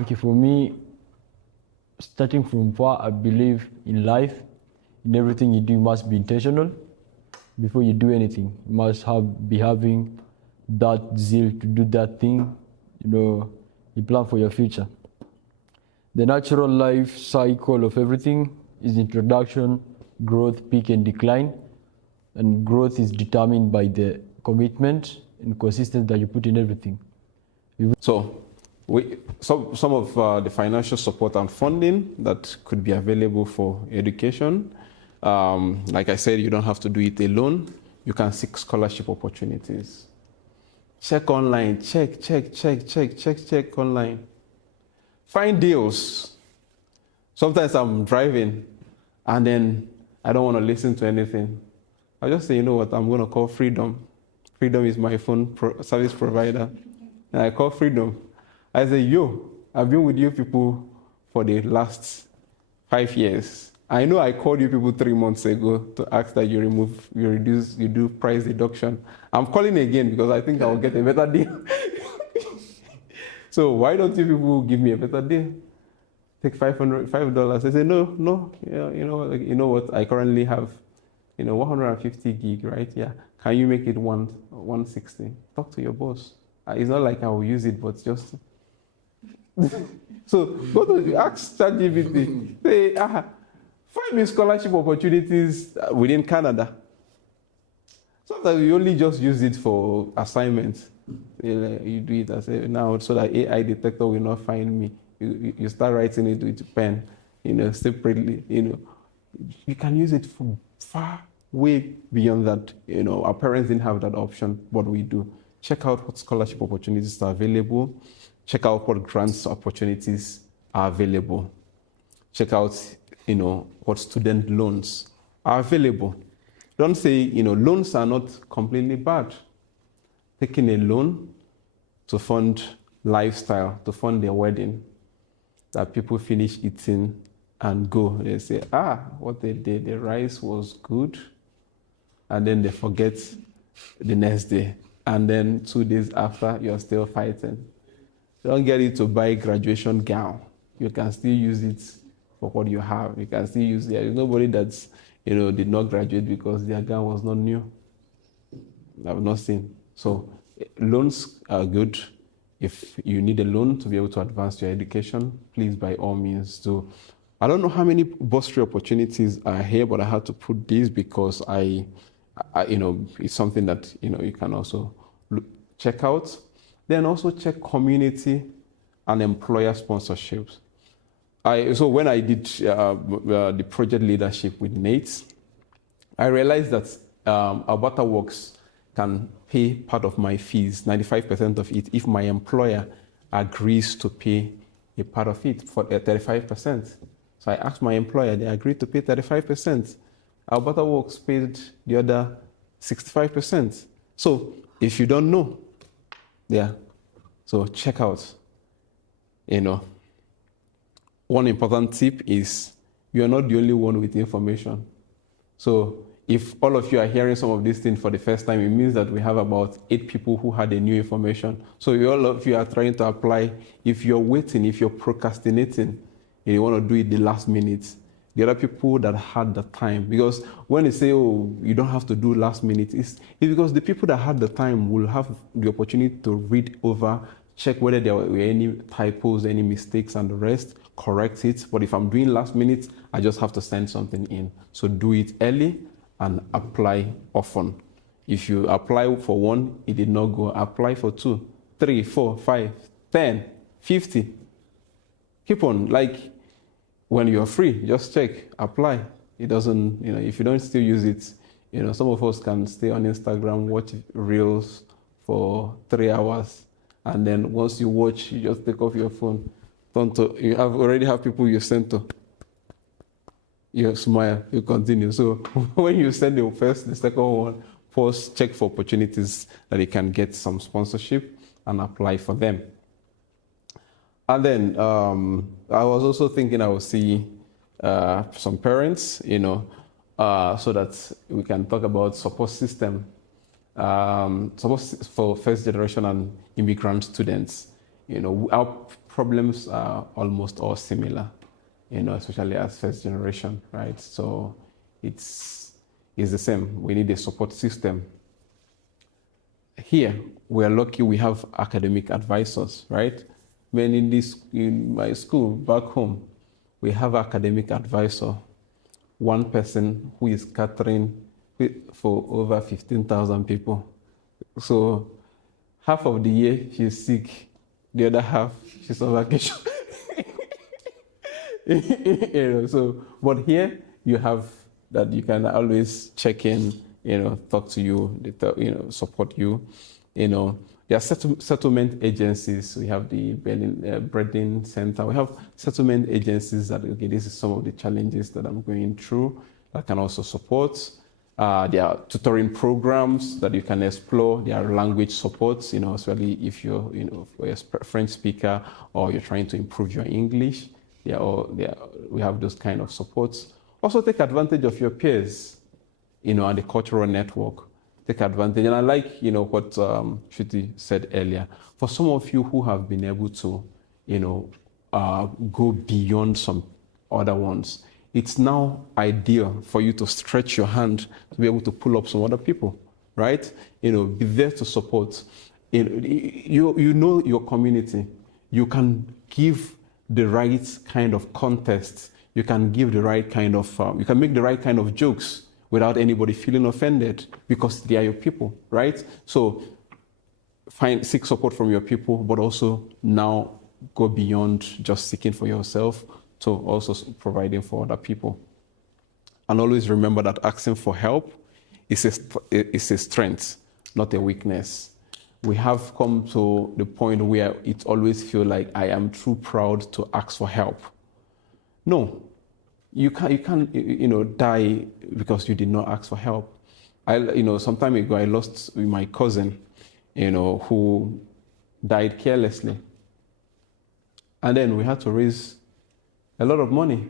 Okay, for me, starting from far, I believe in life, in everything you do, you must be intentional. Before you do anything, you must be having that zeal to do that thing. You plan for your future. The natural life cycle of everything is introduction, growth, peak, and decline. And growth is determined by the commitment and consistency that you put in everything. So, some of the financial support and funding that could be available for education. Like I said, you don't have to do it alone. You can seek scholarship opportunities. Check online, check online. Find deals. Sometimes I'm driving and then I don't want to listen to anything. I just say, you know what, I'm going to call Freedom. Freedom is my phone service provider. And I call Freedom. I say, yo, I've been with you people for the last 5 years. I know I called you people 3 months ago to ask that you do price deduction. I'm calling again because I think I will get a better deal. So why don't you people give me a better deal? Take $500. I say, no, you know what? I currently have, 150 gig, right? Yeah. Can you make it 160? Talk to your boss. It's not like I will use it, but just. So go to ask ChatGPT. Say, find me scholarship opportunities within Canada. Sometimes we only just use it for assignments. You do it as now so that AI detector will not find me. You start writing it with pen, separately. You can use it for far way beyond that. Our parents didn't have that option, but we do. Check out what scholarship opportunities are available. Check out what grants opportunities are available. Check out, what student loans are available. Don't say, loans are not completely bad. Taking a loan to fund lifestyle, to fund their wedding, that people finish eating and go. They say, what they did, the rice was good. And then they forget the next day. And then 2 days after, you're still fighting. Don't get it to buy a graduation gown. You can still use it for what you have. You can still use it. There's nobody that's, did not graduate because their gown was not new. I've not seen. So loans are good. If you need a loan to be able to advance your education, please, by all means, do. I don't know how many bursary opportunities are here, but I had to put these because it's something that, you can also check out. Then also check community and employer sponsorships. So when I did the project leadership with Nate, I realized that Alberta Works can pay part of my fees, 95% of it, if my employer agrees to pay a part of it for 35%. So I asked my employer, they agreed to pay 35%. Alberta Works paid the other 65%. So if you don't know, so check out, One important tip is you're not the only one with information. So if all of you are hearing some of these things for the first time, it means that we have about 8 people who had a new information. So all of you are trying to apply. If you're waiting, if you're procrastinating, and you want to do it the last minute, the other people that had the time, because when they say, you don't have to do last minute, it's because the people that had the time will have the opportunity to read over, check whether there were any typos, any mistakes, and the rest, correct it. But if I'm doing last minute, I just have to send something in. So do it early and apply often. If you apply for 1, it did not go, apply for 2, 3, 4, 5, 10, 50. Keep on, like when you're free, just check, apply. It doesn't, if you don't still use it, some of us can stay on Instagram, watch reels for 3 hours. And then once you watch, you just take off your phone. You already have people you send to. You smile, you continue. So when you send the first, the second one, first check for opportunities that you can get some sponsorship and apply for them. And then I was also thinking I will see some parents, so that we can talk about support system, support for first generation and immigrant students. Our problems are almost all similar, especially as first generation, right? So it's the same. We need a support system. Here, we are lucky we have academic advisors, right? When in my school back home, we have academic advisor, one person who is catering for over 15,000 people. So half of the year she's sick, the other half she's on vacation. So, but here you have that you can always check in, talk to you, support you. There are settlement agencies. We have the Breeding Center. We have settlement agencies that, okay, this is some of the challenges that I'm going through that can also support. There are tutoring programs that you can explore. There are language supports, especially if you're, a French speaker or you're trying to improve your English. We have those kind of supports. Also take advantage of your peers, and the cultural network. Take advantage. And I like, what Shruti said earlier. For some of you who have been able to, go beyond some other ones, it's now ideal for you to stretch your hand to be able to pull up some other people, right? Be there to support. You know your community. You can give the right kind of context. You can give the right kind of, you can make the right kind of jokes without anybody feeling offended because they are your people, right? So seek support from your people, but also now go beyond just seeking for yourself to also providing for other people. And always remember that asking for help is a strength, not a weakness. We have come to the point where it always feels like I am too proud to ask for help. No, you can't die because you did not ask for help. Some time ago I lost my cousin, who died carelessly. And then we had to raise a lot of money.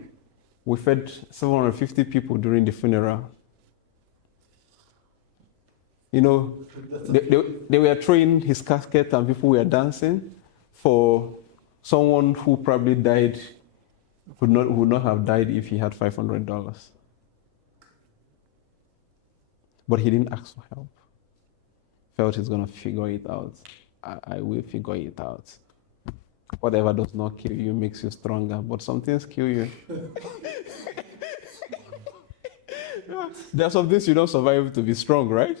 We fed 750 people during the funeral. They were throwing his casket and people were dancing for someone who probably died, would not have died if he had $500. But he didn't ask for help. Felt he's going to figure it out. I will figure it out. Whatever does not kill you makes you stronger, but some things kill you. There are some things you don't survive to be strong, right?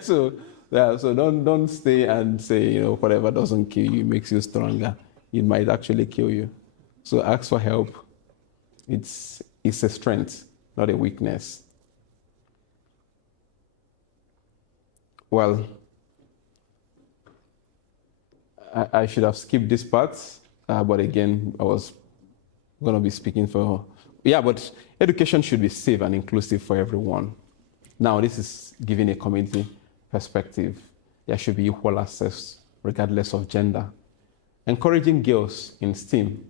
So don't stay and say, whatever doesn't kill you makes you stronger. It might actually kill you. So ask for help. It's a strength, not a weakness. Well, I should have skipped this part, but again, I was going to be speaking for... Yeah, but education should be safe and inclusive for everyone. Now, this is giving a community perspective. There should be equal access, regardless of gender. Encouraging girls in STEAM,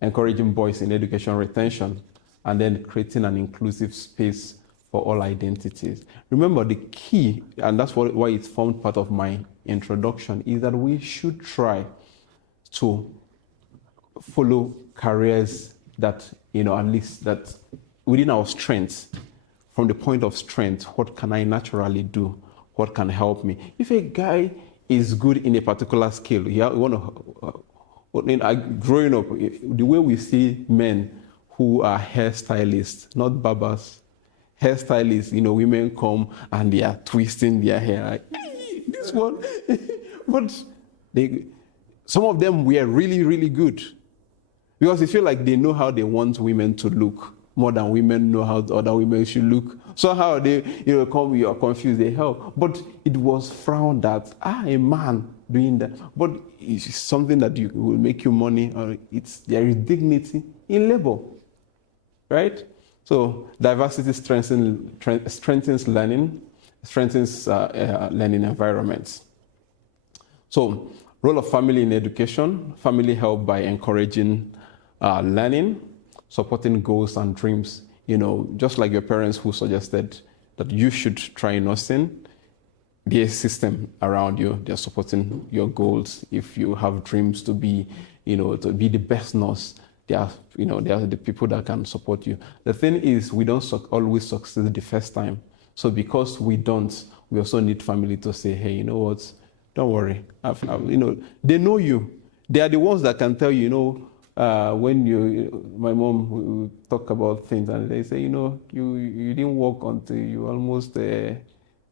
encouraging boys in education retention, and then creating an inclusive space for all identities. Remember, the key, and that's why it formed part of my introduction, is that we should try to follow careers that, at least that within our strengths, from the point of strength, what can I naturally do? What can help me? If a guy is good in a particular skill, growing up, the way we see men who are hairstylists, not barbers, hairstylists, women come and they are twisting their hair like, hey, this one. But some of them were really, really good because they feel like they know how they want women to look more than women know how other women should look. Somehow they, come, you are confused, they help. But it was frowned at, a man doing that. But it's something that will make you money, or there is dignity in labor, right? So diversity strengthens learning, strengthens learning environments. So role of family in education, family help by encouraging learning, supporting goals and dreams, just like your parents who suggested that you should try nursing. there's a system around you. They're supporting your goals. If you have dreams to be, to be the best nurse, they are the people that can support you. The thing is, we don't always succeed the first time. So because we don't, we also need family to say, hey, you know what? Don't worry. They know you. They are the ones that can tell you, when my mom will talk about things and they say, you didn't work until you almost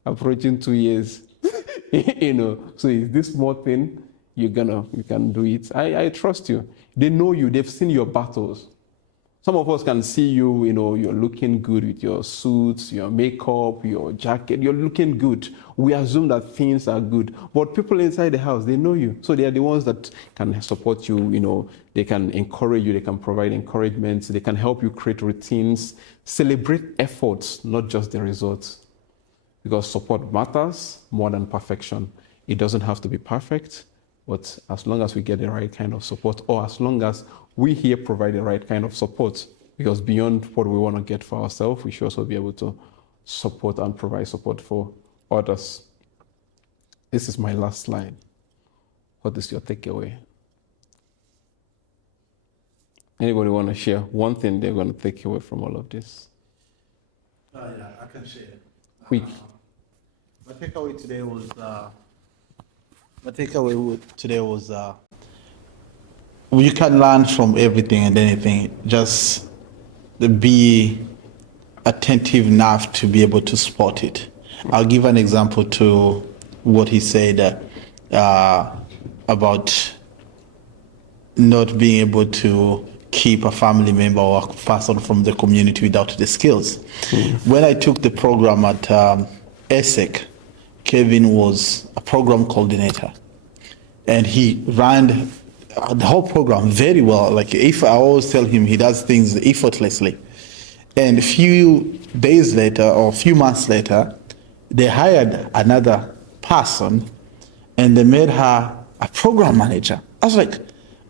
approaching 2 years, So is this small thing, you can do it. I trust you. They know you. They've seen your battles. Some of us can see you, you're looking good with your suits, your makeup, your jacket. You're looking good. We assume that things are good. But people inside the house, they know you. So they are the ones that can support you, they can encourage you, they can provide encouragement, they can help you create routines, celebrate efforts, not just the results. Because support matters more than perfection. It doesn't have to be perfect, but as long as we get the right kind of support, or as long as we here provide the right kind of support, because beyond what we want to get for ourselves, we should also be able to support and provide support for others. This is my last slide. What is your takeaway? Anybody want to share one thing they're going to take away from all of this? Yeah, I can share. Quick. My takeaway today was you can learn from everything and anything. Just be attentive enough to be able to spot it. I'll give an example to what he said about not being able to keep a family member or a person from the community without the skills. When I took the program at ESSEC, Kevin was a program coordinator, and he ran the whole program very well. Like, if I always tell him, he does things effortlessly. And a few days later or a few months later, they hired another person and they made her a program manager. I was like,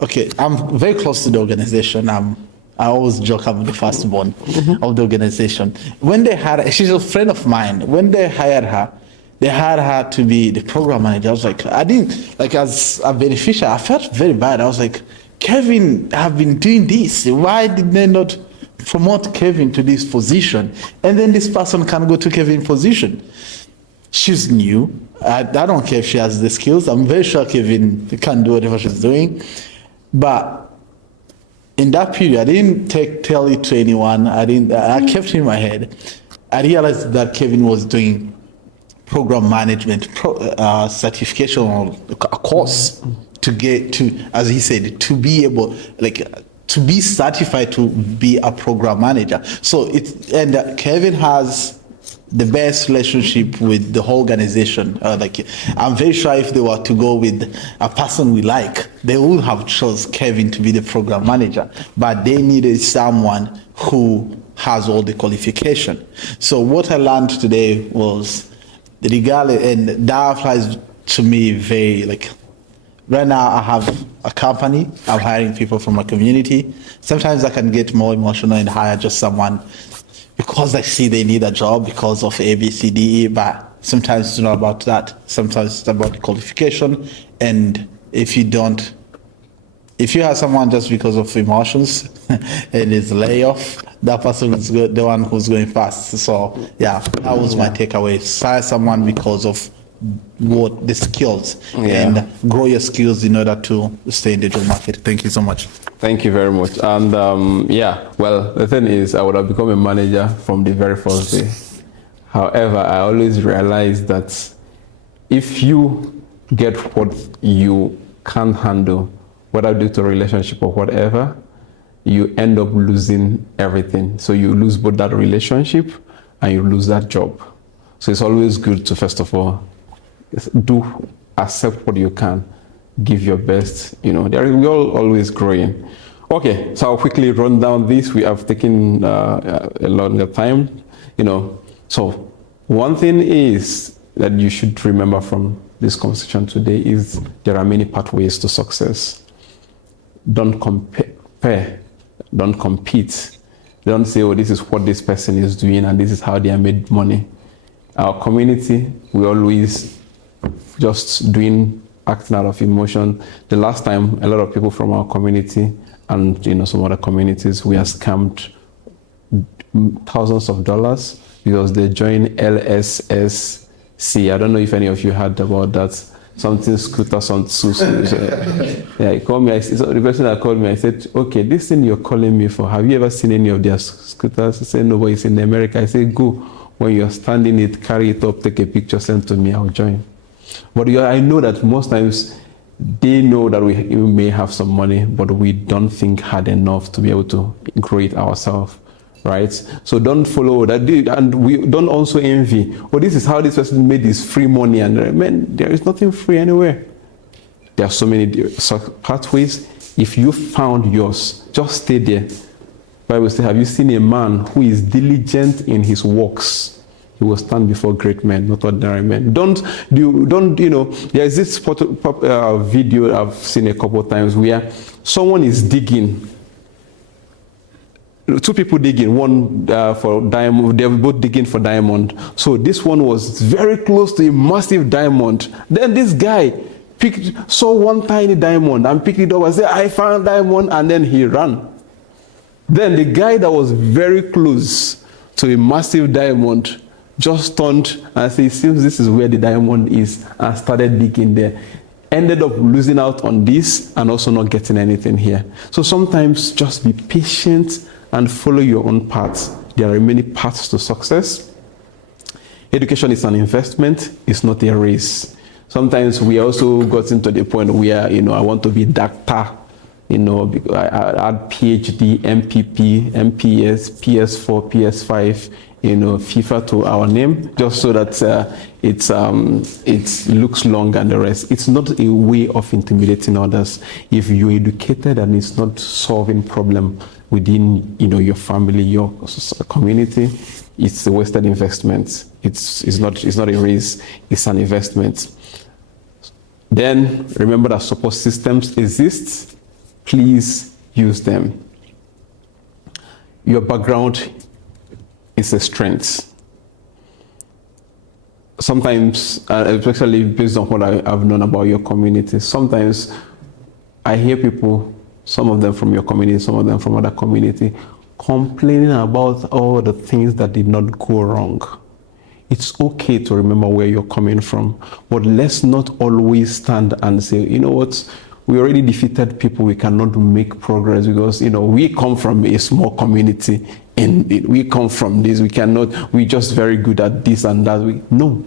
okay, I'm very close to the organization. I always joke I'm the firstborn of the organization. When they hired her, she's a friend of mine. When they hired her to be the program manager. I was like, as a beneficiary, I felt very bad. I was like, Kevin have been doing this. Why did they not promote Kevin to this position? And then this person can go to Kevin's position. She's new. I don't care if she has the skills. I'm very sure Kevin can do whatever she's doing. But in that period, I didn't tell it to anyone. I kept it in my head. I realized that Kevin was doing program management certification or a course to get to, as he said, to be able, to be certified to be a program manager. So Kevin has the best relationship with the whole organization. I'm very sure if they were to go with a person we like, they would have chose Kevin to be the program manager, but they needed someone who has all the qualification. So what I learned today was, regardless, and that applies to me very, right now I have a company, I'm hiring people from my community. Sometimes I can get more emotional and hire just someone because I see they need a job because of A, B, C, D, E, but sometimes it's not about that. Sometimes it's about the qualification. And if you have someone just because of emotions and it's layoff, that person is the one who's going fast. So yeah, that was my takeaway. Hire someone because of what the skills and grow your skills in order to stay in the job market. Thank you so much. Thank you very much. And the thing is, I would have become a manager from the very first day. However, I always realized that if you get what you can't handle, whether due to a relationship or whatever, you end up losing everything. So you lose both that relationship and you lose that job. So it's always good to, first of all, accept what you can, give your best. We're always growing. Okay, so I'll quickly run down this. We have taken a longer time. So one thing is that you should remember from this conversation today is there are many pathways to success. Don't compare, don't compete. Don't say, oh, this is what this person is doing and this is how they are made money. Our community we always just acting out of emotion. The last time, a lot of people from our community and some other communities, we are scammed thousands of dollars because they join LSSC. I don't know if any of you heard about that. Something scooter, yeah, he called me. The person that called me, I said, okay, this thing you're calling me for, have you ever seen any of their scooters? He said, no, but it's in America. I said, go. When you're standing it, carry it up, take a picture, send to me, I'll join. But I know that most times they know that we may have some money, but we don't think hard enough to be able to grow it ourselves. Right? So don't follow that, and we don't also envy. Oh, this is how this person made this free money, and man, there is nothing free anywhere. There are so many pathways. If you found yours, just stay there. Bible says, have you seen a man who is diligent in his works? He will stand before great men, not ordinary men. There's this video I've seen a couple of times where someone is digging. Two people digging, one for diamond. They were both digging for diamond. So this one was very close to a massive diamond. Then this guy saw one tiny diamond and picked it up and said, I found diamond, and then he ran. Then the guy that was very close to a massive diamond just turned and said, it seems this is where the diamond is, and started digging there. Ended up losing out on this and also not getting anything here. So sometimes just be patient and follow your own path. There are many paths to success. Education is an investment, it's not a race. Sometimes we also got into the point where, I want to be doctor, because I add PhD, MPP, MPS, PS4, PS5, FIFA to our name, just so that it looks long and the rest. It's not a way of intimidating others. If you're educated and it's not solving problem within your family, your community, it's a wasted investment. It's not a race, it's an investment. Then remember that support systems exist. Please use them. Your background is a strength. Sometimes, especially based on what I've known about your community, sometimes I hear people, some of them from your community, some of them from other community, complaining about all the things that did not go wrong. It's okay to remember where you're coming from, but let's not always stand and say, you know what, we already defeated people, we cannot make progress because, we come from a small community and we come from this, we're just very good at this and that. No,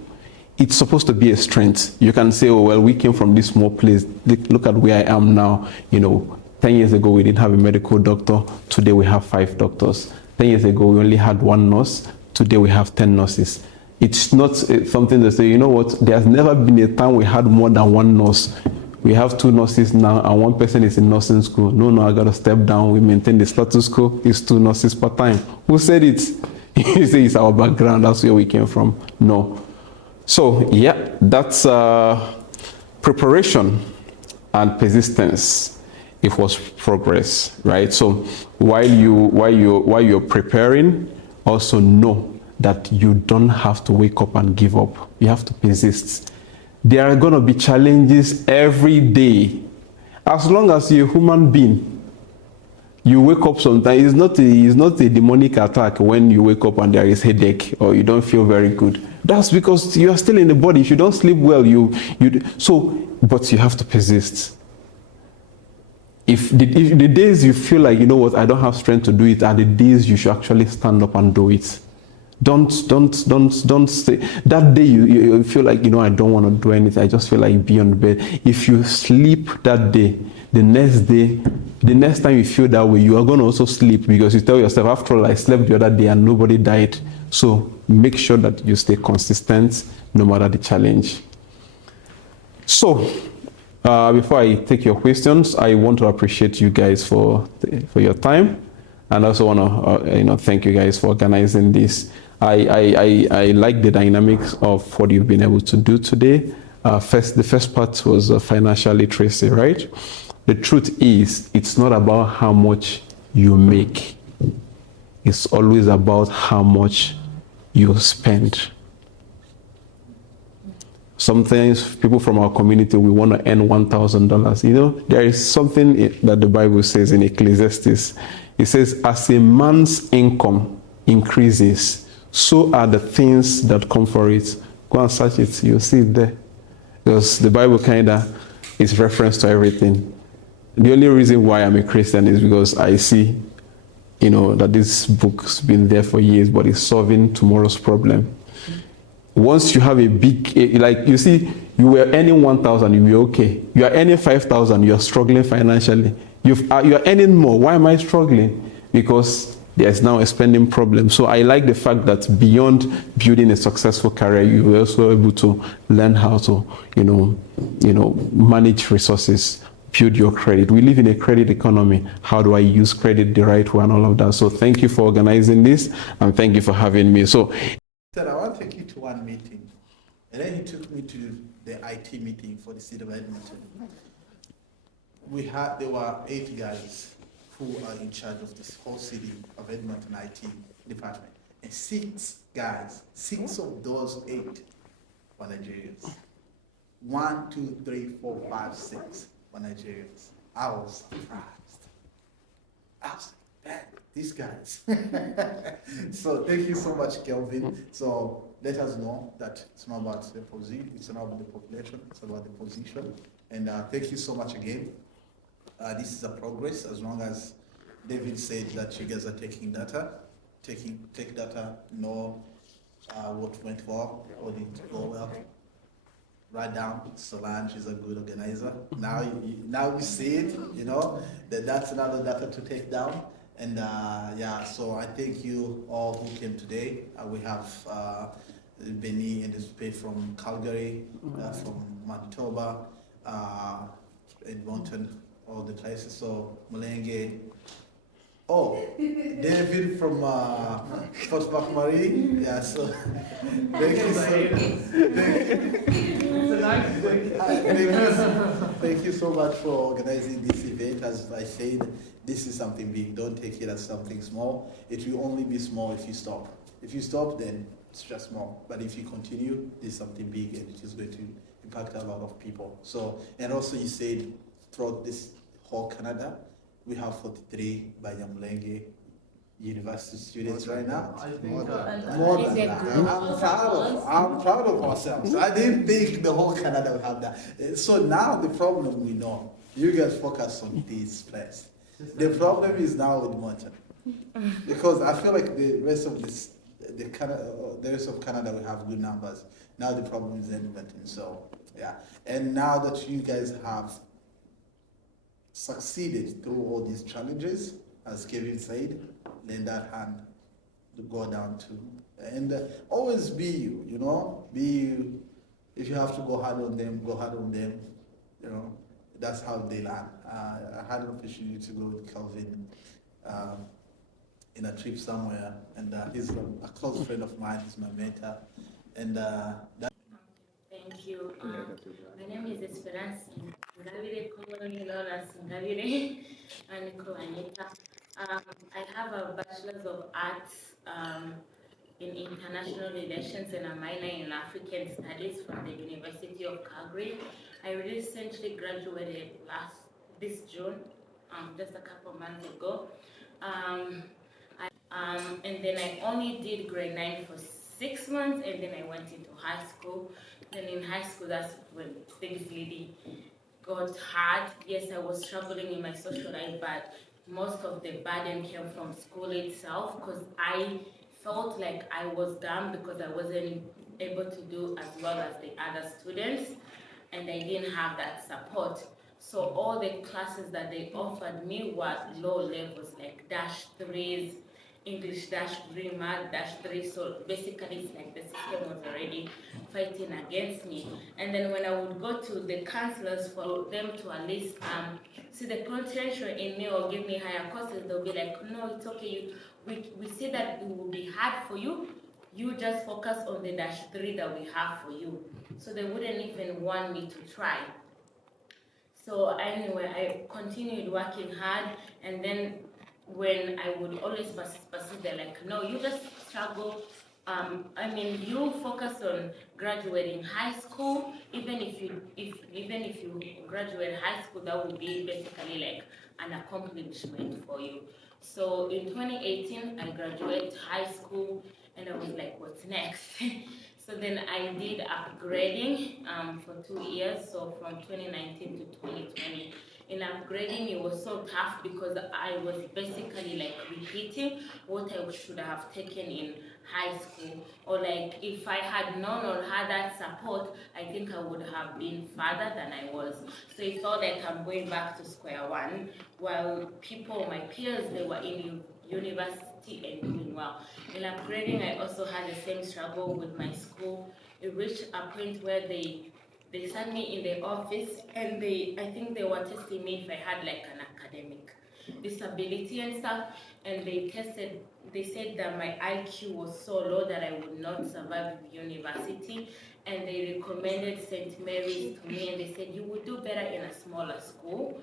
it's supposed to be a strength. You can say, oh, well, we came from this small place. Look at where I am now. 10 years ago, we didn't have a medical doctor. Today, we have 5 doctors. 10 years ago, we only had 1 nurse. Today, we have 10 nurses. It's not something to say, you know what, there's never been a time we had more than 1 nurse. We have 2 nurses now, and 1 person is in nursing school. No, I got to step down. We maintain the status quo. It's 2 nurses per time. Who said it? You say it's our background. That's where we came from. No. So, yeah, that's preparation and persistence. It was progress, right? So while you're preparing, also know that you don't have to wake up and give up. You have to persist. There are going to be challenges every day. As long as you're a human being, you wake up sometimes. It's not a demonic attack when you wake up and there is headache or you don't feel very good. That's because you are still in the body. If you don't sleep well, but you have to persist. If the days you feel like, you know what, I don't have strength to do it, are the days you should actually stand up and do it. Don't stay. That day you feel like, I don't want to do anything. I just feel like being on the bed. If you sleep that day, the next time you feel that way, you are going to also sleep because you tell yourself, after all, I slept the other day and nobody died. So make sure that you stay consistent no matter the challenge. So before I take your questions, I want to appreciate you guys for your time, and I also want to thank you guys for organizing this. I like the dynamics of what you've been able to do today. The first part was financial literacy, right? The truth is, it's not about how much you make. It's always about how much you spend. Sometimes people from our community, we want to earn $1,000. You know, there is something that the Bible says in Ecclesiastes. It says, as a man's income increases, so are the things that come for it. Go and search it, you'll see it there. Because the Bible kind of is reference to everything. The only reason why I'm a Christian is because I see, you know, that this book's been there for years, but it's solving tomorrow's problem. Once you have a big, like you see, you were earning 1,000, you were okay. You are earning 5,000, you are struggling financially. You are earning more. Why am I struggling? Because there's now a spending problem. So I like the fact that beyond building a successful career, you were also able to learn how to, manage resources, build your credit. We live in a credit economy. How do I use credit the right way and all of that? So thank you for organizing this, and thank you for having me. So said, I want to take you to one meeting. And then he took me to the IT meeting for the city of Edmonton. There were 8 guys who are in charge of this whole city of Edmonton IT department. And 6 guys, 6 of those 8 were Nigerians. 1, 2, 3, 4, 5, 6 were Nigerians. I was surprised. I was like, man, these guys. So thank you so much, Kelvin. So let us know that it's not about the position, it's not about the population, it's about the position. And thank you so much again. This is a progress as long as David said that you guys are taking data, take data, know what went well, what didn't go well. Write down. Solange is a good organizer. Now you see it, that's another data to take down. And so I thank you all who came today. We have Benny and Espe from Calgary, from Manitoba, Edmonton, all the places. So Mulenge. Oh, David from Fort McMurray. Yeah, so thank you thank you so much for organizing this event. As I said, this is something big. Don't take it as something small. It will only be small if you stop. If you stop, then it's just small. But if you continue, there's something big, and it is going to impact a lot of people. So, and also you said throughout this whole Canada, we have 43 Abanyamulenge university students right now. More than that. I'm proud of ourselves. I didn't think the whole Canada would have that. So now the problem we know. You guys focus on this place. The problem is now with Edmonton, because I feel like the rest of the rest of Canada will have good numbers. Now the problem is Edmonton. So yeah, and now that you guys have succeeded through all these challenges, as Kevin said, lend that hand to go down to, and always be you. Be you. If you have to go hard on them, go hard on them. That's how they learn. I had an opportunity to go with Kelvin in a trip somewhere, and he's a close friend of mine. He's my mentor, and Thank you. My name is Esperance Ngabire, commonly known as Ngabire Anita. I have a Bachelor's of Arts in International Relations and a minor in African Studies from the University of Calgary. I recently graduated this June, just a couple months ago. And then I only did grade 9 for 6 months, and then I went into high school. Then in high school, that's when things really got hard. Yes, I was struggling in my social life, but most of the burden came from school itself, because I felt like I was dumb because I wasn't able to do as well as the other students, and I didn't have that support. So all the classes that they offered me were low levels, like -3s, English -3, math -3. So basically it's like the system was already fighting against me. And then when I would go to the counselors for them to at least see the potential in me or give me higher courses, they'll be like, no, it's okay, we see that it will be hard for you, you just focus on the -3 that we have for you. So they wouldn't even want me to try. So anyway, I continued working hard, and then when I would always persist, they're like, no, you just struggle I mean, you focus on graduating high school. Even if you graduate high school, that would be basically like an accomplishment for you. So in 2018, I graduated high school, and I was like, what's next? So then I did upgrading for 2 years, so from 2019 to 2020. In upgrading, it was so tough because I was basically like repeating what I should have taken in high school, or like if I had known or had that support, I think I would have been farther than I was. So it felt like I'm going back to square one, while people, my peers, they were in university and doing well. In upgrading, I also had the same struggle with my school. It reached a point where they sat me in the office, and I think they were testing me if I had like an academic disability and stuff, and they said that my IQ was so low that I would not survive university, and they recommended St. Mary's to me, and they said, you would do better in a smaller school.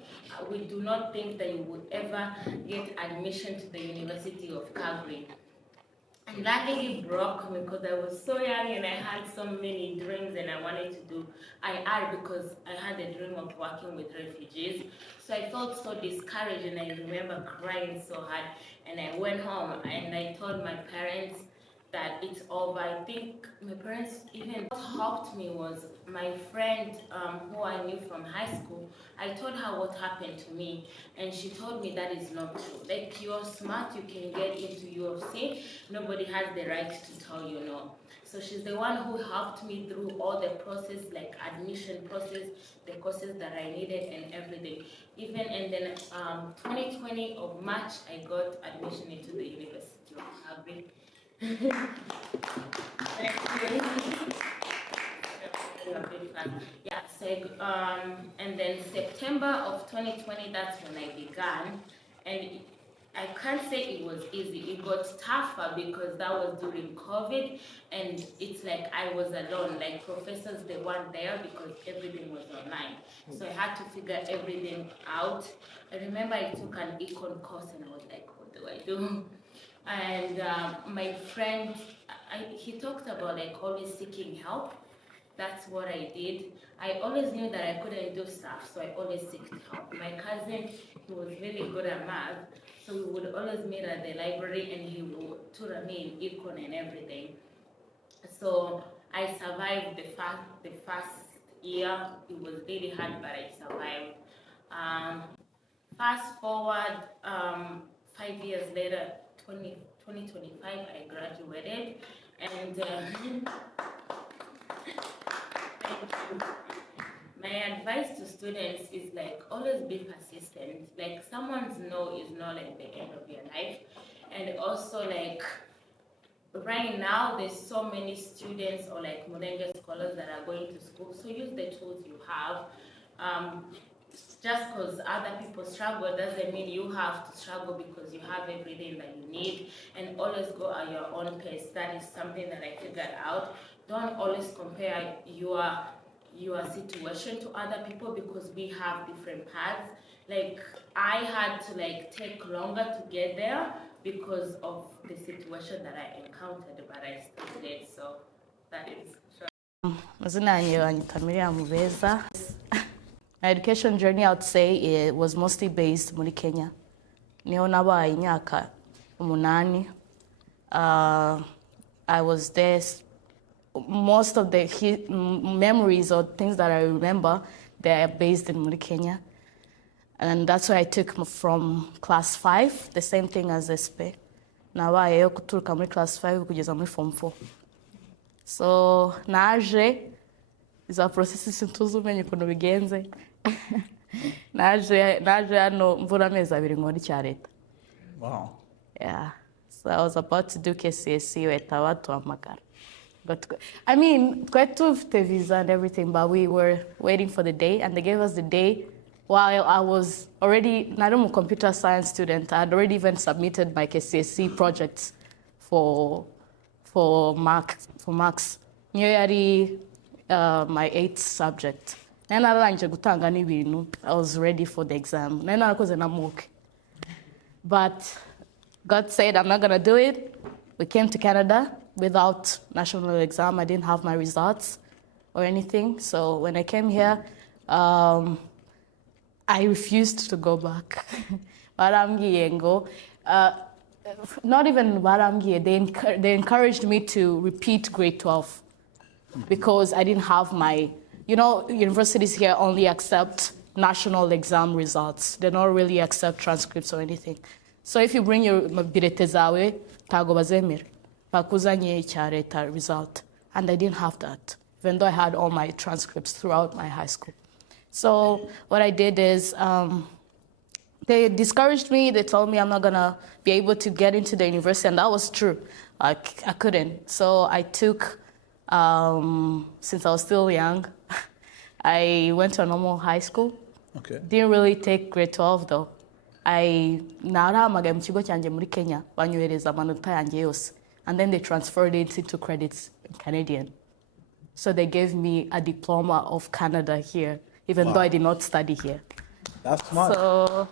We do not think that you would ever get admission to the University of Calgary. And that really broke me because I was so young and I had so many dreams, and I wanted to do IR because I had a dream of working with refugees. So I felt so discouraged, and I remember crying so hard. And I went home and I told my parents that it's over. I think my parents, even what helped me was my friend who I knew from high school. I told her what happened to me, and she told me that is not true. Like, you're smart, you can get into UFC, nobody has the right to tell you no. So she's the one who helped me through all the process, like admission process, the courses that I needed and everything. Even, and then 2020 of March, I got admission into the University of Calgary. Yeah, so and then September of 2020, that's when I began, and I can't say it was easy. It got tougher because that was during COVID, and it's like I was alone. Like, professors, they weren't there because everything was online. So I had to figure everything out. I remember I took an econ course, and I was like, what do I do? And my friend, he talked about like always seeking help. That's what I did. I always knew that I couldn't do stuff, so I always sought help. My cousin, he was really good at math, so we would always meet at the library, and he would tutor me in econ and everything. So I survived the first year. It was really hard, but I survived. Fast forward 5 years later, 2025, I graduated, and my advice to students is like, always be persistent. Like, someone's no is not like the end of your life. And also, like, right now there's so many students or like Mulenge scholars that are going to school, so use the tools you have. Just because other people struggle doesn't mean you have to struggle, because you have everything that you need, and always go at your own pace. That is something that I figured out. Don't always compare your situation to other people, because we have different paths. Like, I had to like take longer to get there because of the situation that I encountered, but I still did. So that is short. Mazina yanjye banyita Abanyamulenge. My education journey, I would say, it was mostly based muri Kenya. Niho nabaye imyaka 8. I was there. Most of the memories or things that I remember, they are based in muri Kenya. And that's where I took from class 5, the same thing as SP. Nabayeyo kuturuka muri class 5 kugeza muri form 4. So naje iza processes sintuzi umenye ukuntu bigenze. naje hano mvura amezi 2 nkora icya leta. Wow. Yeah. So I was about to do KCSE with abatuhamagara. But I mean, quite the visa and everything, but we were waiting for the day, and they gave us the day while I was already not a computer science student. I had already even submitted my KCSE projects for marks. Nearly my 8th subject. Then I was ready for the exam. Then I was in a MOOC. But God said, I'm not gonna do it. We came to Canada. without national exam. I didn't have my results or anything. So when I came here, I refused to go back. Not even they encouraged me to repeat grade 12 because I didn't have my, universities here only accept national exam results. They don't really accept transcripts or anything. So if you bring your birete zawe, tago bazemere, bakuzanye icyareta result. And I didn't have that, even though I had all my transcripts throughout my high school. So what I did is, they discouraged me. They told me I'm not gonna be able to get into the university, and that was true. I couldn't. So I took, since I was still young, I went to a normal high school. Okay. Didn't really take grade 12 though. Narahamagaye mu kigo cyanjye muri Kenya, banyohereza amanota yanjye yose, and then they transferred it into credits in Canadian. So they gave me a diploma of Canada here, even though I did not study here. That's smart. So,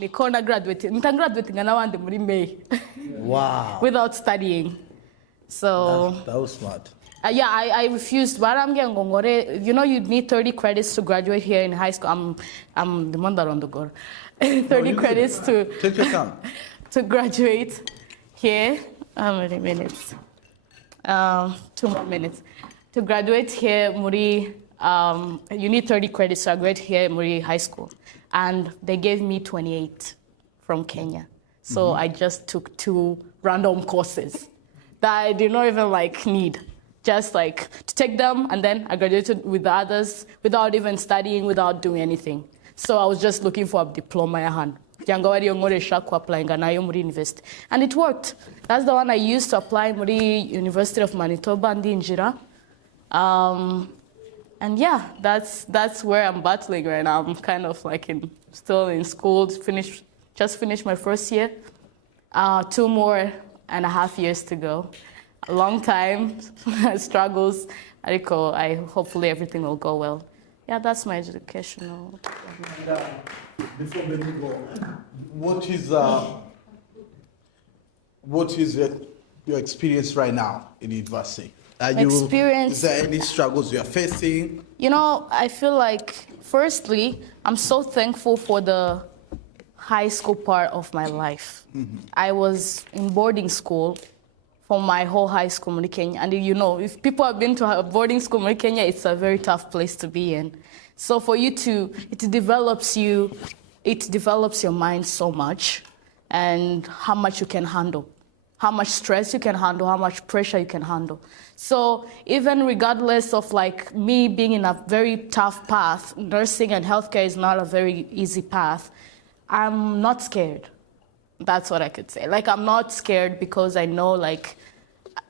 I graduated. I'm graduating muri May. Wow. Without studying. So. That was smart. Yeah, I refused. You need 30 credits to graduate here in high school. I'm the one that on the go. 30 credits to. Take your time. To graduate here. How many minutes? 2 more minutes. To graduate here, Muri, you need 30 credits to graduate here at Muri High School. And they gave me 28 from Kenya. So I just took 2 random courses that I did not even need. Just to take them, and then I graduated with the others without even studying, without doing anything. So I was just looking for a diploma in hand. University. And it worked. That's the one I used to apply Muri University of Manitoba and Injira. And yeah, that's where I'm battling right now. I'm kind of still in school, just finished my first year. 2.5 years to go. A long time, struggles. Hopefully everything will go well. Yeah, that's my educational. Before we go, what is your experience right now in university? Is there any struggles you are facing? I feel firstly, I'm so thankful for the high school part of my life. I was in boarding school for my whole high school in Kenya. And if people have been to a boarding school in Kenya, it's a very tough place to be in. So for you it develops your mind so much, and how much you can handle, how much stress you can handle, how much pressure you can handle. So even regardless of me being in a very tough path, nursing and healthcare is not a very easy path, I'm not scared. That's what I could say. I'm not scared because I know,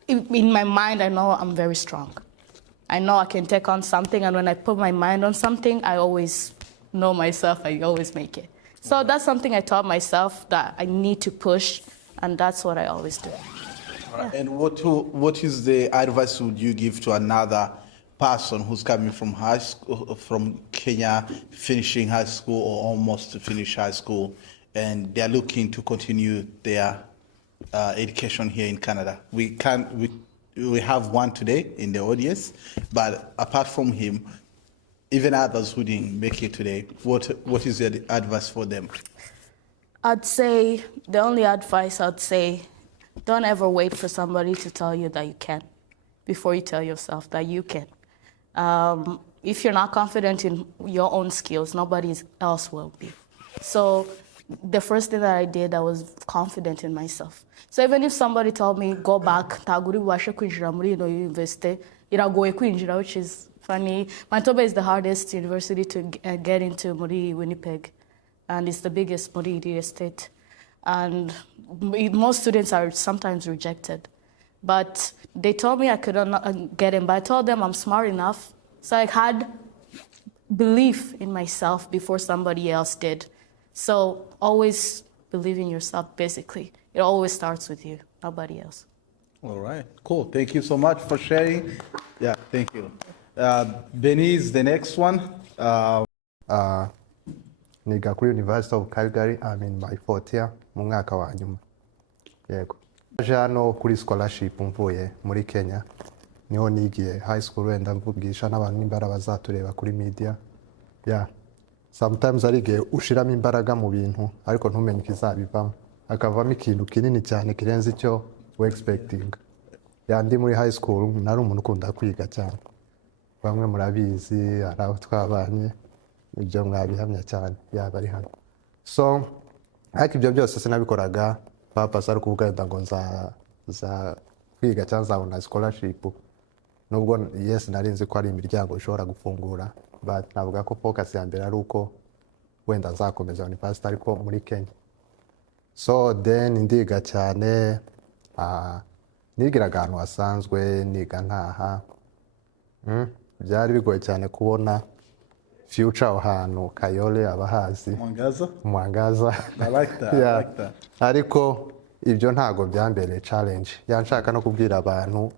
in my mind, I know I'm very strong. I know I can take on something, and when I put my mind on something, I always know myself, I always make it. So that's something I taught myself, that I need to push, and that's what I always do. Right. And what is the advice would you give to another person who's coming from high school, from Kenya, finishing high school or almost to finish high school, and they're looking to continue their education here in Canada? We have one today in the audience, but apart from him, even others who didn't make it today, what is your advice for them? I'd say, the only advice I'd say, don't ever wait for somebody to tell you that you can before you tell yourself that you can. If you're not confident in your own skills, nobody else will be. So the first thing that I did, I was confident in myself. So even if somebody told me, go back, university, which is funny. Manitoba is the hardest university to get into, Muri, Winnipeg, and it's the biggest Muri estate. And most students are sometimes rejected. But they told me I couldn't get in, but I told them I'm smart enough. So I had belief in myself before somebody else did. So always believe in yourself, basically. It always starts with you, nobody else. All right, cool. Thank you so much for sharing. Yeah, thank you. Benny is the next one. Niga kuri University of Calgary. I'm in my 4th year mu mwaka wa nyuma. Yego. Naje hano kuri scholarship mvuye muri Kenya, niho nigiye high school, wenda mvugisha n'abantu n'imbara bazatureba kuri media. Yeah. Sometimes ari igihe ushiramo imbaraga mu bintu ariko ntumenye ikizabivamo, akavamo ikintu kinini cyane kirenze icyo we expecting. Ndi muri high school nari umuntu ukunda kwiga cyane, bamwe murabizi, ari aho twabanye, ibyo mwabihamya cyane yaba ari hano. So ariko ibyo byose sinabikoraga papa ari kuvuga wenda ngo nza kwiga cyangwa nzabona scholarship, nubwo yes nari nzi ko ari imiryango ishobora gufungura, but navuga ko focus ya mbere ari uko wenda nzakomeza university ariko muri Kenya. So then ndiga cyane, nigiraga ahantu hasanzwe, niga ntaha. Byari bigoye cyane kubona future aho hantu, Kayole abahazi, Mwangaza. I like that. Yeah. I like that. Ariko ibyo ntago byambereye challenge. Yanshaka no kubwira abantu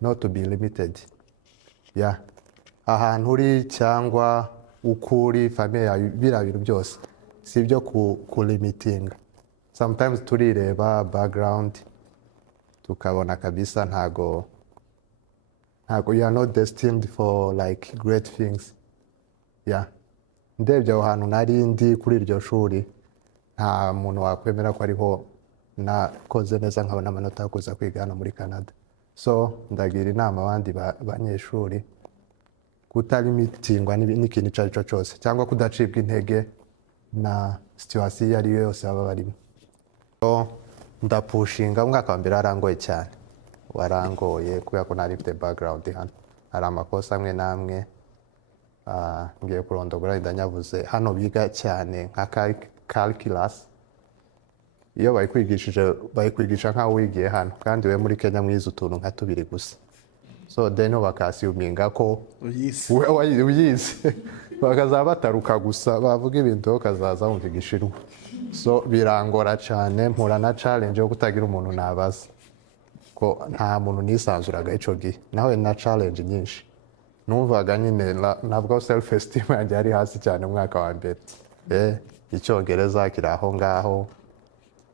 not to be limited. Yeah. Ahantu uri cyangwa ukuri family yawe, bira bintu byose si byo ku limiting. Sometimes turireba background tukabona kabisa ntago you are not destined for like great things. Yeah. Ndebye aho hantu nari ndi kuri iryo shuri, nta muntu wakwemera ko ariho nakoze neza nkabona amanota yo kuza kwiga hano muri Canada. So ndagira inama abandi banyeshuri kutalimitingwa n'ikintu icyo ari cyo cyose, cyangwa kudacibwa intege na situation iyo ari yo yose baba barimo. So ndapushinga, umwaka wa mbere arangoye cyane, warangoye kubera ko nari mfite background hano, hari amakosa amwe namwe ngiye kurondogora ndanyavuze. Hano biga cyane nka calculus, iyo bayikwigisha nkaho wigiye hano, kandi we muri Kenya mwize utuntu nka tubiri gusa. So then bakasiyuminga ko uyize bakaza bataruka gusa, bavuga ibintu ukazaza wumva igishirwa. So birangora cyane, mpura na challenge yo kutagira umuntu nabaza, ko nta muntu nisanzuraga ico gihe, naho na challenge nyinshi. Numvaga nyine nabwo self esteem yanjye ari hasi cyane umwaka wa mbere. Icyongereza kiri aho ngaho,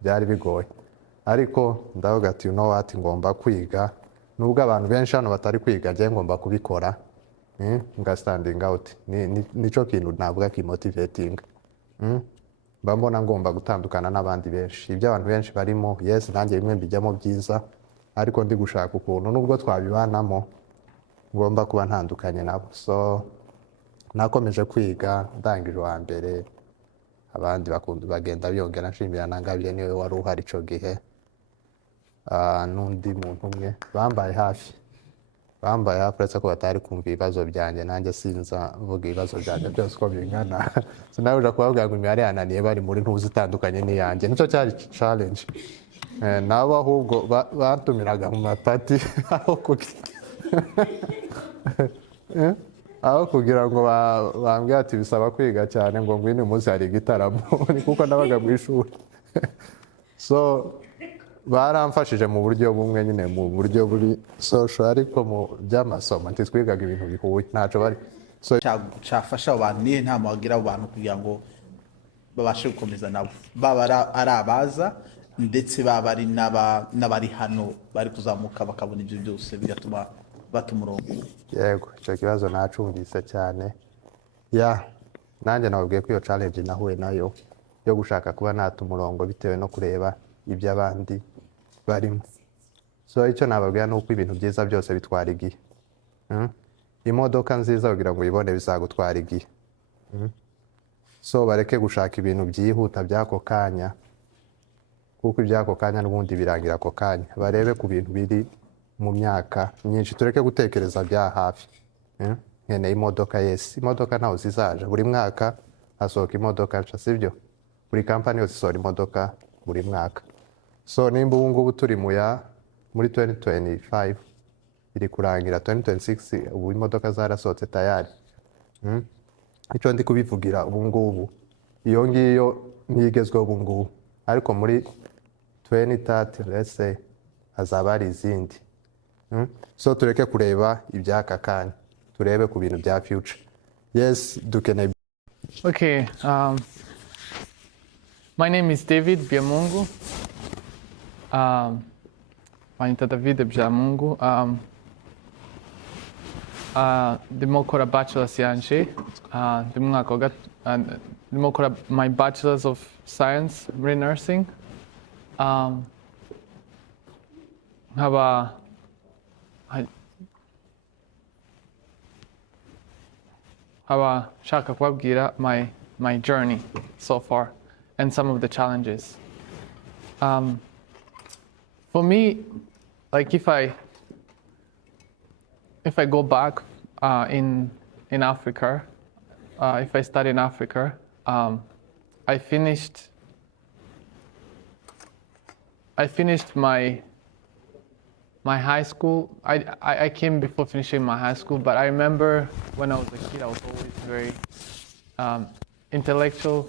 byari bigoye. Ariko ndavuga ati ngomba kwiga, nubwo abantu benshi hano batari kwiga, njye ngomba kubikora. Nga standing out nico kintu navuga ki motivating. Mbona ngomba gutandukana n'abandi benshi, ibyo abantu benshi barimo, yes nanjye bimwe mbijyamo byiza, ariko ndi gushaka ukuntu nubwo twabibanamo ngomba kuba ntandukanye nabo. So nakomeje kwiga, ndangije wa mbere, abandi bagenda biyongera, nshimira Nangabire niwe wari uhari ico gihe, n'undi muntu umwe bambaye hafi uretse ko batari kumva ibibazo byanjye, nanjye sinza mvuga ibibazo byanjye byose uko bingana. Sinabuje kubavuga ngo imibare yananiye bari muri ntuzi itandukanye n'iyanjye, nicyo cyari challenge. Nabo ahubwo batumiraga mu mapati aho kugira ngo bambwira ati bisaba kwiga cyane, ngo ngwino uyu munsi hari igitaramo, ni kuko nabaga mu ishuri. So baramfashije mu buryo bumwe, nyine mu buryo buri social, ariko mu by'amasomo ntitwigaga ibintu bihuye, ntaco bari. So cyafasha abantu, nihe ntama wagira abantu kugira ngo babashe gukomeza nabo, baba ari abaza ndetse baba ari n'abari hano bari kuzamuka bakabona ibyo byose bigatuma bata umurongo. Yego, icyo kibazo nacumvise cyane. Nanjye nababwiye ko iyo challenge nahuye nayo yo gushaka kuba nata umurongo bitewe no kureba ibyo abandi barimo. So icyo nababwira nuko ibintu byiza byose bitwara igihe. Imodoka nziza kugira ngo uyibone bizagutwara igihe. So bareke gushaka ibintu byihuta by'ako kanya, kuko iby'ako kanya n'ubundi birangira ako kanya. Barebe ku bintu biri mu myaka myinshi, tureke gutekereza bya hafi. Nkeneye imodoka, yes, imodoka ntaho zizaje, buri mwaka hasohoka imodoka nshya, sibyo? Buri kampani yose isohora imodoka buri mwaka. So nimba ubu ngubu turi muri 2025 iri kurangira 2026, ubu imodoka zarasohotse tayari. Icyo ndi kubivugira ubu ngubu, iyo ngiyo ntigezweho ubu ngubu, ariko muri 2030 let's say hazaba hari izindi. So tureke kureba iby'aka kanya, turebe ku bintu bya future. Yes, dukeneye. Okay, my name is David Bimwe. banyita David Byamungu. Ndimo gukora bachelor's yanje. Ndimo gukora my bachelor's of science muri nursing. Nkaba nshaka kubabwira my journey so far and some of the challenges. For me, like if I go back in Africa, if I study in Africa, I finished my high school. I came before finishing my high school, but I remember when I was a kid, I was always very intellectual,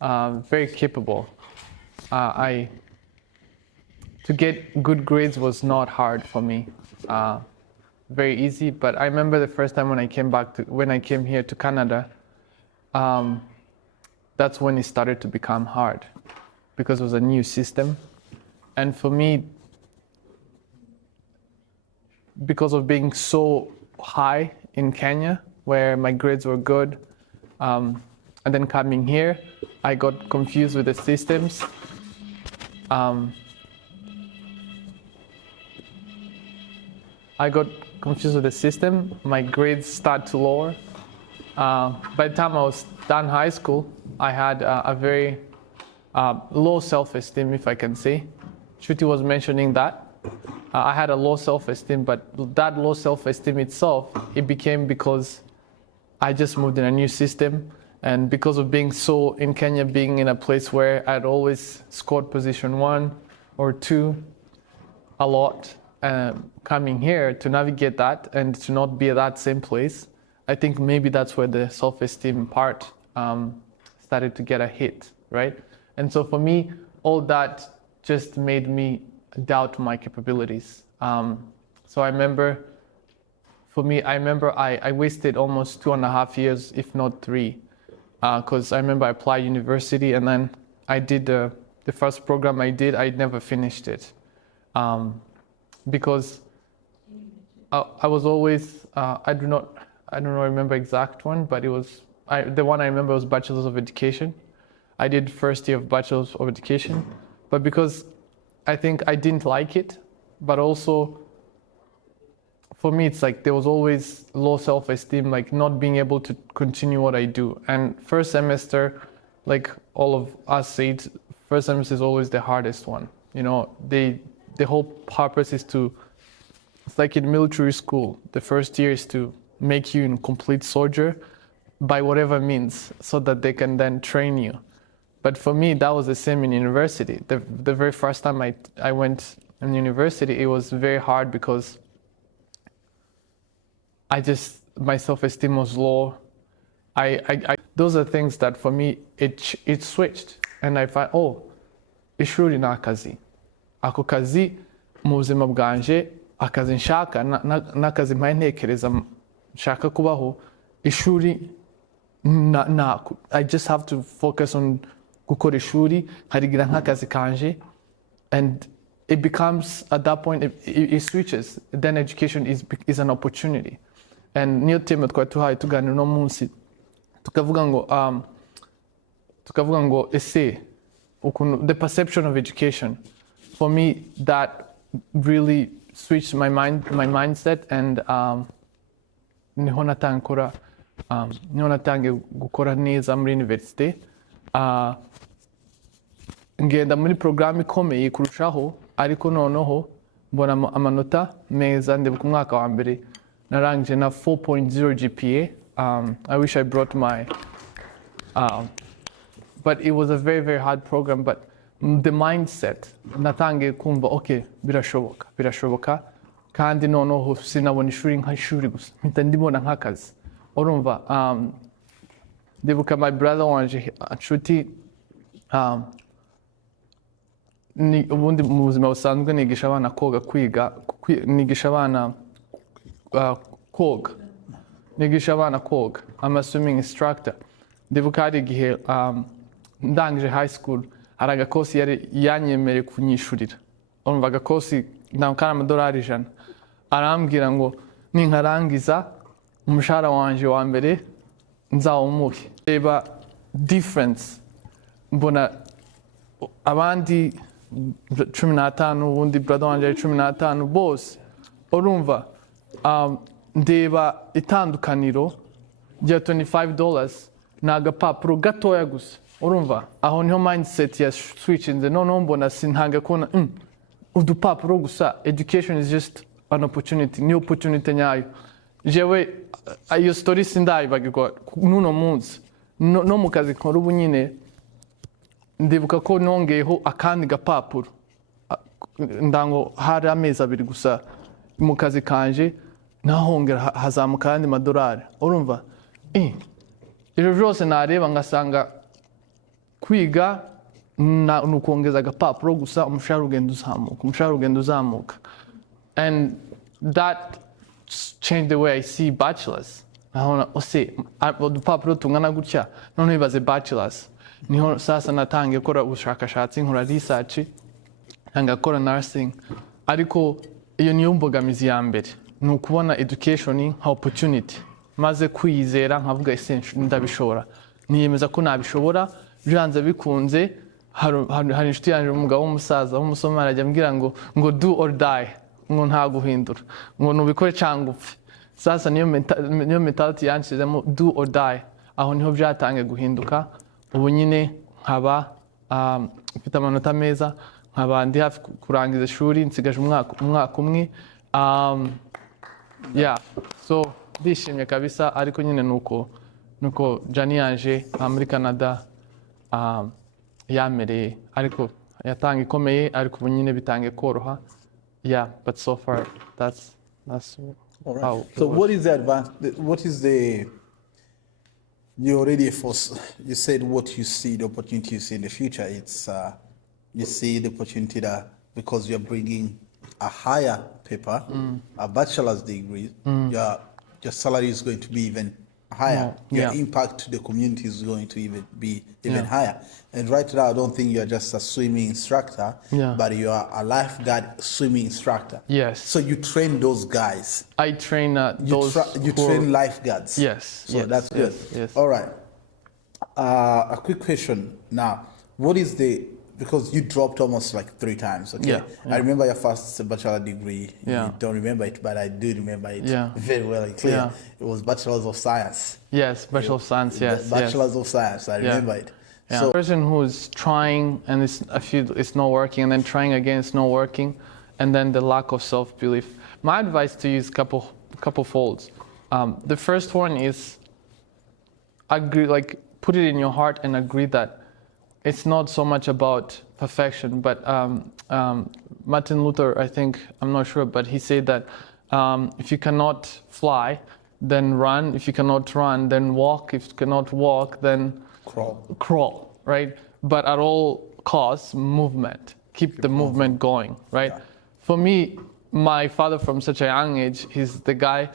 very capable. To get good grades was not hard for me, very easy. But I remember the first time when I came here to Canada, that's when it started to become hard, because it was a new system, and for me, because of being so high in Kenya, where my grades were good, and then coming here, I got confused with the systems. My grades start to lower. By the time I was done high school, I had a very low self-esteem, if I can say. Shruti was mentioning that. I had a low self-esteem, but that low self-esteem itself, it became because I just moved in a new system, and because of being so in Kenya, being in a place where I'd always scored position 1 or 2 a lot, coming here to navigate that and to not be at that same place, I think maybe that's where the self-esteem part started to get a hit, right? And so for me, all that just made me doubt my capabilities. So I remember I wasted almost 2.5 years, if not 3, because I remember I applied university, and then I did the first program I did, I never finished it. Because I was always, I don't remember exact one, but it was, the one I remember was Bachelor's of Education. I did first year of Bachelor's of Education, but because I think I didn't like it, but also for me, it's like there was always low self-esteem, like not being able to continue what I do. And first semester, like all of us said, first semester is always the hardest one. You know, the whole purpose is it's like in military school, the first year is to make you a complete soldier by whatever means, so that they can then train you. But for me, that was the same in university. The very first time I went in university, it was very hard because my self-esteem was low. Those are things that for me, it switched. And I thought, ishuri ni akazi. Ako kazi mu buzima bwanje, akazi nshaka n'akazi mpaye ntekereza nshaka kubaho, ishuri I just have to focus on gukora ishuri, nkarigira nk'akazi kanje, and it becomes, at that point, it switches. Then education is an opportunity. And niyo tema twari tuhaye tuganira uno munsi, tukavuga ngo ese the perception of education. For me, that really switched my mindset, and niho natangiye gukora neza muri university. Ngenda muri programme ikomeye kurushaho, ariko noneho mbona amanota meza. Ndibuka umwaka wa mbere narangije na 4.0 GPA. I wish I brought my but it was a very, very hard program. But the mindset, natangiye kumva okay, birashoboka kandi noneho sinabona ishuri nk'ishuri gusa, mpita ndibona nk'akazi. Urumva, ndibuka my brother wanje Nshuti, ubundi mu buzima busanzwe nigisha abana koga. I'm a swimming instructor. Ndibuka hari igihe ndangije high school, hari agakosi yari yanyemereye kunyishurira. Urumva agakosi ndamukana amadolari 100 arambwira ngo ninkarangiza umushahara wanje wa mbere nzawumuhe. Reba difference, mbona abandi 15 ubundi brother wanje ari 15 bose urumva ndeba itandukaniro rya $25 ni agapapuro gatoya gusa urumva aho niho mindset ya switchinze noneho mbona sintange kubona udupapuro gusa. Education is just an opportunity, ni opportunity nyayo. Jewe iyo story sindayibagirwa nuno munsi no mu kazi nkora ubu nyine ndibuka ko nongeyeho akandi gapapuro ndango hari amezi 2 gusa mu kazi kanje nahongera hazamuka andi madolari urumva. Ibyo byose nareba ngasanga kwiga nukongeza agapapuro gusa umushahara ugenda uzamuka, and that changed the way I see bachelors. Nahona ose udupapuro tungana gutya none bibaze bachelors. Niho sasa natangiye gukora ubushakashatsi nkora research ngakora nursing, ariko iyo niyo mbogamizi ya mbere ni ukubona education nka opportunity, maze kwizera nkavuga essential ndabishobora, niyemeza ko nabishobora byanze bikunze. Hari inshuti yanjye umugabo w'umusaza w'umusomali ajya ambwira ngo do or die, ngo nta guhindura, ngo nubikore cyangwa upfe. Sasa niyo mentality yanshizemo do or die, aho niho byatangiye guhinduka. Ubu nyine nkaba mfite amanota meza, nkaba ndi hafi kurangiza ishuri, nsigaje umwaka umwe. Yeah, so ndishimye kabisa, ariko nyine nuko jani yanje muri Canada yamereye, ariko yatanga ikomeye, ariko ubu nyine bitangiye koroha. Yeah, but so far that's All right. how. So what is the advance? What is the? You already you said what you see, the opportunity you see in the future. It's you see the opportunity that because you're bringing a higher paper, a bachelor's degree, your salary is going to be even higher. Your impact to the community is going to be even higher. And right now, I don't think you're just a swimming instructor, but you are a lifeguard swimming instructor. Yes. So you train those guys. I train those. You train lifeguards. Yes. So yes, that's good. Yes. All right. A quick question now. What is because you dropped almost like 3 times, okay? Yeah. I remember your first bachelor degree. Yeah. You don't remember it, but I do remember it very well and clear. Yeah. It was Bachelors of Science. Yes, Bachelor of Science, yes. Bachelors of Science, I remember it. Yeah. So, person who's trying and it's not working, and then trying again, it's not working, and then the lack of self-belief. My advice to you is couple folds. The first one is agree, like put it in your heart and agree that it's not so much about perfection, but Martin Luther, I think, I'm not sure, but he said that if you cannot fly, then run. If you cannot run, then walk. If you cannot walk, then crawl, right? But at all costs, movement. Keep the movement going, right? Yeah. For me, my father from such a young age, he's the guy,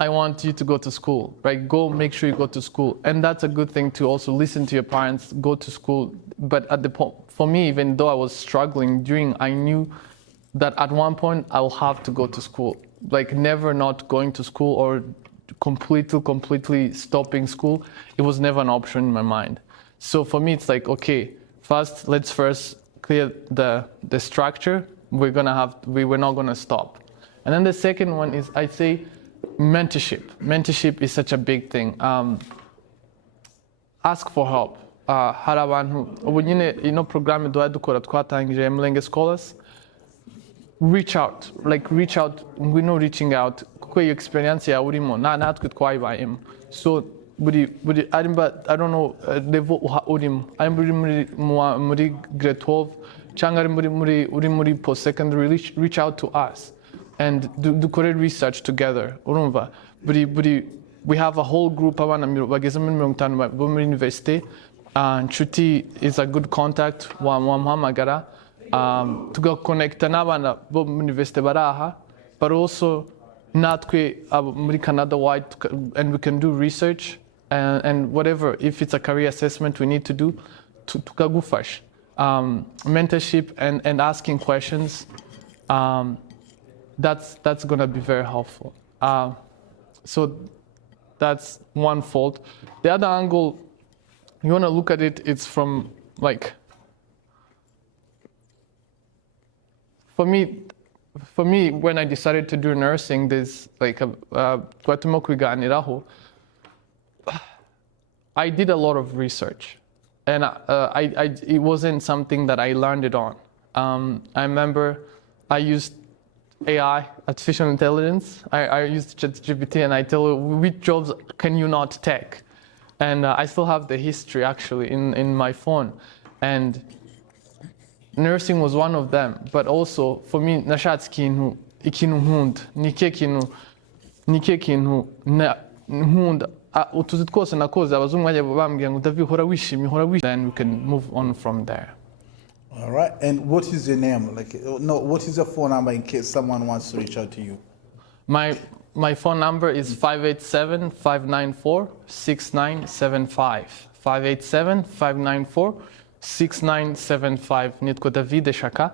I want you to go to school, right? Go, make sure you go to school. And that's a good thing to also listen to your parents, go to school. But at the point, for me, even though I was struggling I knew that at one point I will have to go to school. Like never not going to school or completely stopping school. It was never an option in my mind. So for me, it's like, okay, let's first clear the structure. We're not gonna stop. And then the second one is, I'd say, mentorship. Mentorship is such a big thing. Ask for help. Hari abantu ubu nyine ino programme duha dukora twatangije Mulenge Scholars. Reach out, we know reaching out, kuko iyo experience yawe urimo natwe twayibayemo. So buri I don't know level urimo, muri grade 12 cyangwa uri muri post secondary, reach out to us and dukore research together. Urumva we have a whole group abana bageze muri 50 bo muri university. Nshuti is a good contact, wamuhamagara tugaconnecta n'abana bo mu university baraha, but also natwe muri Canada wide, and we can do research and whatever, if it's a career assessment we need to do tukagufasha. Mentorship and asking questions that's gonna be very helpful. So that's one fold. The other angle, you wanna look at it, it's from like, for me, when I decided to do nursing, there's like I did a lot of research, and it wasn't something that I learned it on. I remember I used AI, artificial intelligence. I used ChatGPT, and I tell it, which jobs can you not take? And I still have the history actually in my phone. And nursing was one of them, but also for me, nashatse ikintu nkunda, nike kintu nkunda. Utuzi twose nakoze abazungu bajya bambwira ngo David hora wishimye, hora wishimye. Then we can move on from there. All right. And what is your name? Like, no, what is your phone number in case someone wants to reach out to you? My phone number is 587-594-6975. 587-594-6975. Nitwa David Shaka.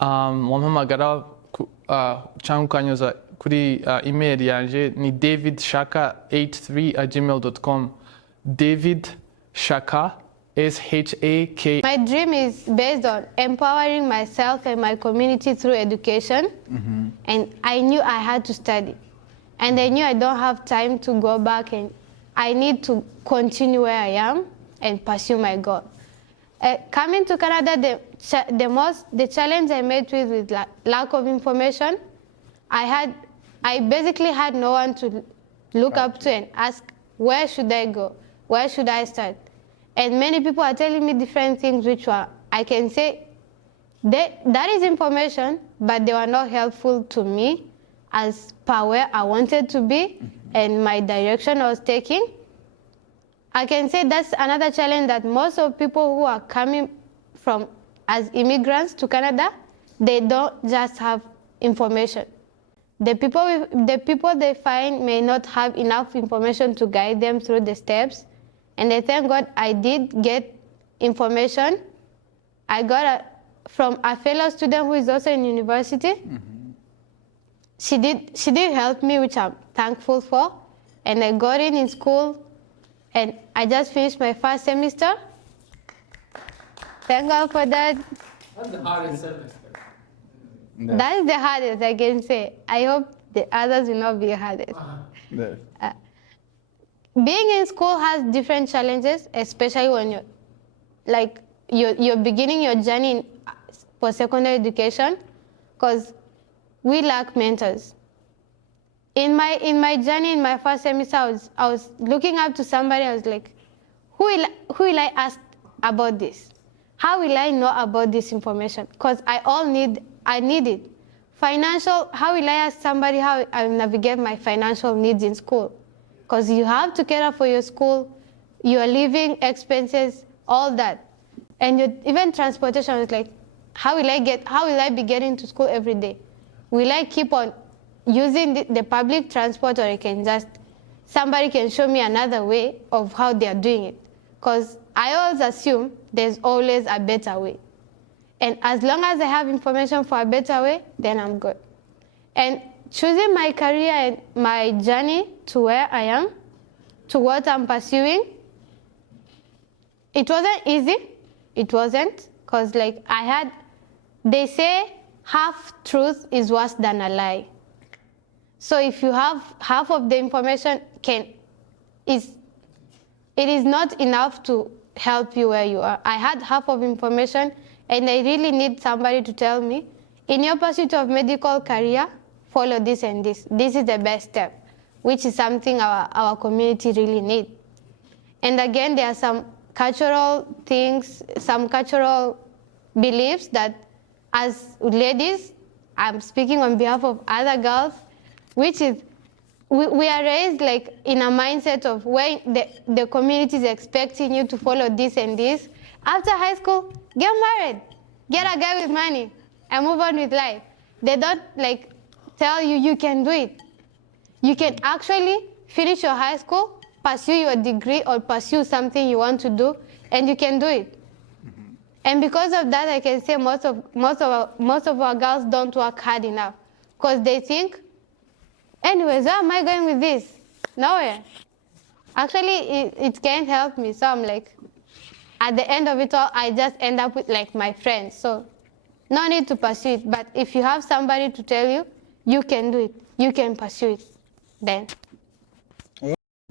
Wampamagara cyangwa ukanyuza kuri email yanje ni davidshaka83@gmail.com. David Shaka, SHAK. My dream is based on empowering myself and my community through education. And I knew I had to study. And I knew I don't have time to go back, and I need to continue where I am and pursue my goal. Coming to Canada, the challenge I met with lack of information. I basically had no one to look up to and ask, where should I go? Where should I start? And many people are telling me different things, which were, I can say, that is information, but they were not helpful to me as per where I wanted to be and my direction I was taking. I can say that's another challenge, that most of people who are coming from as immigrants to Canada, they don't just have information. The people they find may not have enough information to guide them through the steps. And I thank God I did get information. I got from a fellow student who is also in university. She did help me, which I'm thankful for. And I got in school, and I just finished my first semester. Thank God for that. That's the hardest semester. That is the hardest, I can say. I hope the others will not be hardest. Being in school has different challenges, especially when you're beginning your journey for secondary education, because we lack mentors. In my journey, in my first semester, I was looking up to somebody. I was like, who will I ask about this? How will I know about this information? Because I need it. Financial, how will I ask somebody how I will navigate my financial needs in school? Because you have to cater for your school, your living expenses, all that. And even transportation is like, how will I be getting to school every day? Will I keep on using the public transport, or somebody can show me another way of how they are doing it? Because I always assume there's always a better way. And as long as I have information for a better way, then I'm good. And choosing my career and my journey to where I am, to what I'm pursuing, it wasn't easy. It wasn't, because they say half truth is worse than a lie. So if you have half of the information, it is not enough to help you where you are. I had half of information, and I really need somebody to tell me, in your pursuit of medical career, follow this and this. This is the best step, which is something our community really needs. And again, there are some cultural things, some cultural beliefs that as ladies, I'm speaking on behalf of other girls, which is, we are raised in a mindset of when the community is expecting you to follow this and this. After high school, get married, get a guy with money, and move on with life. They don't tell you can do it. You can actually finish your high school, pursue your degree, or pursue something you want to do, and you can do it. And because of that, I can say most of our girls don't work hard enough because they think, anyways, where am I going with this? Nowhere. Actually, it can't help me. So I'm like, at the end of it all, I just end up with like my friends. So no need to pursue it. But if you have somebody to tell you, you can do it, you can pursue it, then.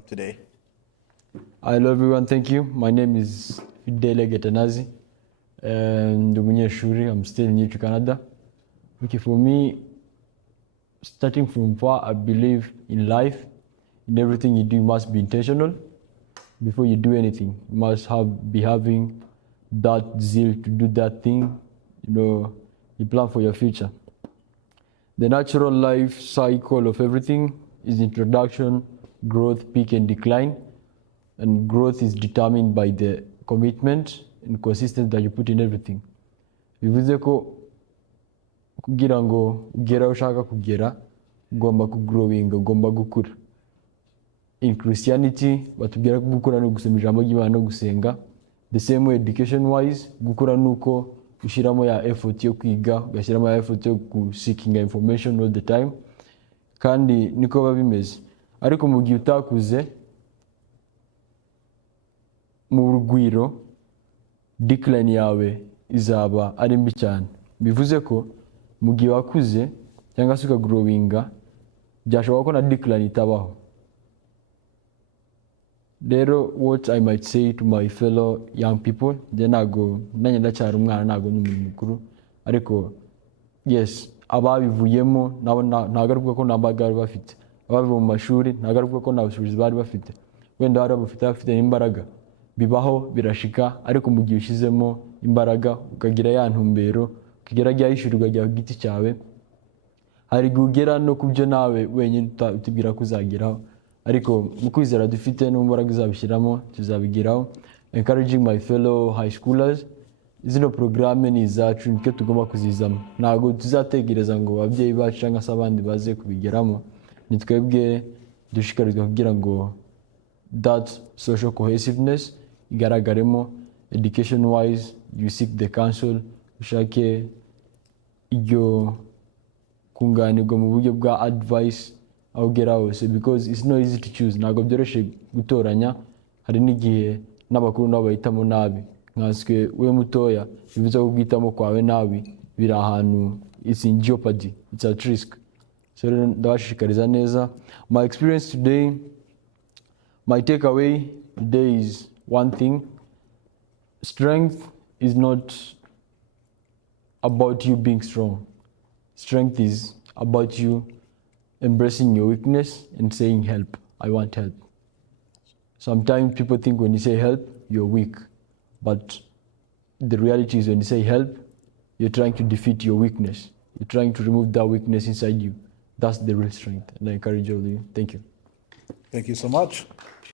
Today. Hello everyone, thank you. My name is Getanazi and abanyeshuri. I'm still new to Canada. Okay, for me, starting from far, I believe in life. In everything you do, you must be intentional. Before you do anything, you must be having that zeal to do that thing. You know, you plan for your future. The natural life cycle of everything is introduction, growth, peak, and decline. And growth is determined by the commitment and consistency that you put in everything. Bivuze ko kugira ngo ugera aho ushaka kugera, ugomba kugrowing, ugomba gukura. In Christianity, batubwira ko gukura no gusoma ijambo ry'Imana no gusenga. The same way education wise, gukura nuko ushiramo ya effort yo kwiga, ugashyiramo ya effort yo seeking information all the time. Kandi niko biba bimeze. Ariko mu gihe utakuze mu rugwiro, decline yawe izaba ari mbi cyane. Bivuze ko mu gihe wakuze cyangwa se ukagrowinga, byashoboka ko na decline itabaho. Rero what I might say to my fellow young people, ntago nanjye ndacyari umwana, ntago n'umuntu mukuru, ariko yes, ababivuyemo ntago ko nambagara bafite, ababivuye mu mashuri ntago ko nta bushobozi bari bafite, wenda bari bafite imbaraga, bibaho birashika, ariko mu gihe ushizemo imbaraga ukagira ya ntumbero, ukigera rya yishurirwa rya giti cyawe, hari gugera no kubyo nawe wenyine utubwira ko uzageraho, ariko mu kwizera dufite n'imbaraga uzabishyiramo tuzabigeraho. Encouraging my fellow high schoolers, zino programme ni izacu, nitwe tugomba kuzizamo, ntago tuzategereza ngo ababyeyi bacu cyangwa se abandi baze kubigeramo, ni twebwe dushikarizwa kugira ngo that social cohesiveness igaragaremo. Education wise, you seek the counsel, ushake iryo kunganirwa mu buryo bwa advice aho ugera hose, because it's not easy to choose. Ntabwo byoroshye gutoranya, hari n'igihe n'abakuru nabo bahitamo nabi, nkaswe we mutoya bivuze ko guhitamo kwawe nabi biri ahantu, it's in jeopardy, it's at risk. So ndabashishikariza neza. My experience today, my takeaway today is one thing: strength is not about you being strong. Strength is about you embracing your weakness and saying help, I want help. Sometimes people think when you say help, you're weak. But the reality is when you say help, you're trying to defeat your weakness. You're trying to remove that weakness inside you. That's the real strength. And I encourage all of you. Thank you. Thank you so much.